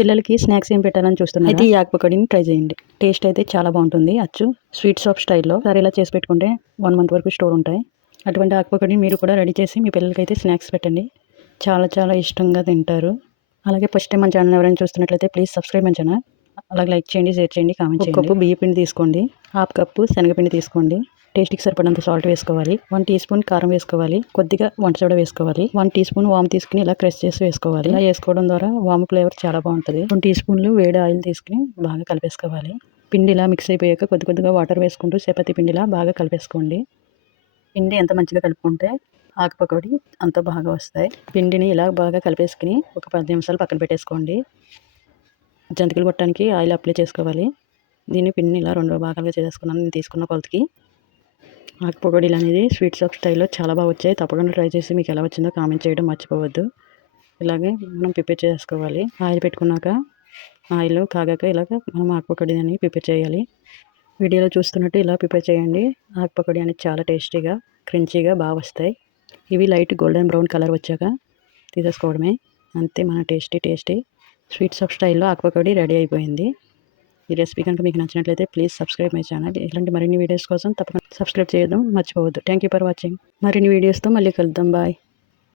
పిల్లలకి స్నాక్స్ ఏం పెట్టాలని చూస్తున్నారు? అయితే ఈ ఆకు పకోడీని ట్రై చేయండి. టేస్ట్ అయితే చాలా బాగుంటుంది. అచ్చు స్వీట్ షాప్ స్టైల్లో. సరే ఇలా చేసి పెట్టుకుంటే వన్ మంత్ వరకు స్టోర్ ఉంటాయి. అటువంటి ఆకు పకోడీని మీరు కూడా రెడీ చేసి మీ పిల్లలకి అయితే స్నాక్స్ పెట్టండి. చాలా చాలా ఇష్టంగా తింటారు. అలాగే ఫస్ట్ టైం మన ఛానల్ ఎవరైనా చూస్తున్నట్లయితే ప్లీజ్ సబ్స్క్రైబ్ మన ఛానల్. అలాగే లైక్ చేయండి షేర్ చేయండి కామెంట్ చేయండి కప్పు బియ్య పిండి తీసుకోండి. హాఫ్ కప్పు శనగపిండి తీసుకోండి. టేస్ట్కి సరిపడంత సాల్ట్ వేసుకోవాలి. వన్ టీ స్పూన్ కారం వేసుకోవాలి. కొద్దిగా వంట సోడా వేసుకోవాలి. వన్ టీ స్పూన్ వామ్ తీసుకుని ఇలా క్రష్ చేసి వేసుకోవాలి. ఇలా వేసుకోవడం ద్వారా వామ్ ఫ్లేవర్ చాలా బాగుంటుంది. వన్ టీ స్పూన్లు వేడి ఆయిల్ తీసుకుని బాగా కలిపేసుకోవాలి. పిండి ఇలా మిక్స్ అయిపోయాక కొద్ది కొద్దిగా వాటర్ వేసుకుంటూ చపాతీ పిండిలా బాగా కలిపేసుకోండి. పిండి ఎంత మంచిగా కలుపుకుంటే ఆకు పకోడీ అంత బాగా వస్తాయి. పిండిని ఇలా బాగా కలిపేసుకుని ఒక పది నిమిషాలు పక్కన పెట్టేసుకోండి. జంతికలు కొట్టడానికి ఆయిల్ అప్లై చేసుకోవాలి. దీన్ని పిండిని ఇలా రెండు భాగాలుగా చేసేసుకున్నాను నేను తీసుకున్న కొలతకి. ఆకుపకోడీలు అనేది స్వీట్ షాప్ స్టైల్లో చాలా బాగా వచ్చాయి. తప్పకుండా ట్రై చేసి మీకు ఎలా వచ్చిందో కామెంట్ చేయడం మర్చిపోవద్దు. ఇలాగే మనం ప్రిపేర్ చేసుకోవాలి. ఆయిల్ పెట్టుకున్నాక ఆయిల్ కాగాక ఇలాగ మనం ఆకు అనేది అని ప్రిపేర్ చేయాలి. వీడియోలో చూస్తున్నట్టు ఇలా ప్రిపేర్ చేయండి. ఆకుపకోడీ అనేది చాలా టేస్టీగా క్రంచీగా బాగా వస్తాయి. ఇవి లైట్ గోల్డెన్ బ్రౌన్ కలర్ వచ్చాక తీసేసుకోవడమే. అంతే మన టేస్టీ టేస్టీ స్వీట్ షాప్ స్టైల్లో ఆకుపకోడీ రెడీ అయిపోయింది. ఈ రెసిపీ కనుక మీకు నచ్చినట్లయితే ప్లీజ్ సబ్స్క్రైబ్ మై ఛానల్. ఇలాంటి మరిన్ని వీడియోస్ కోసం తప్పకుండా సబ్స్క్రైబ్ చేయడం మర్చిపోవద్దు. థ్యాంక్ యూ ఫర్ వాచింగ్ మరిన్ని వీడియోస్తో మళ్ళీ కలుద్దాం. బాయ్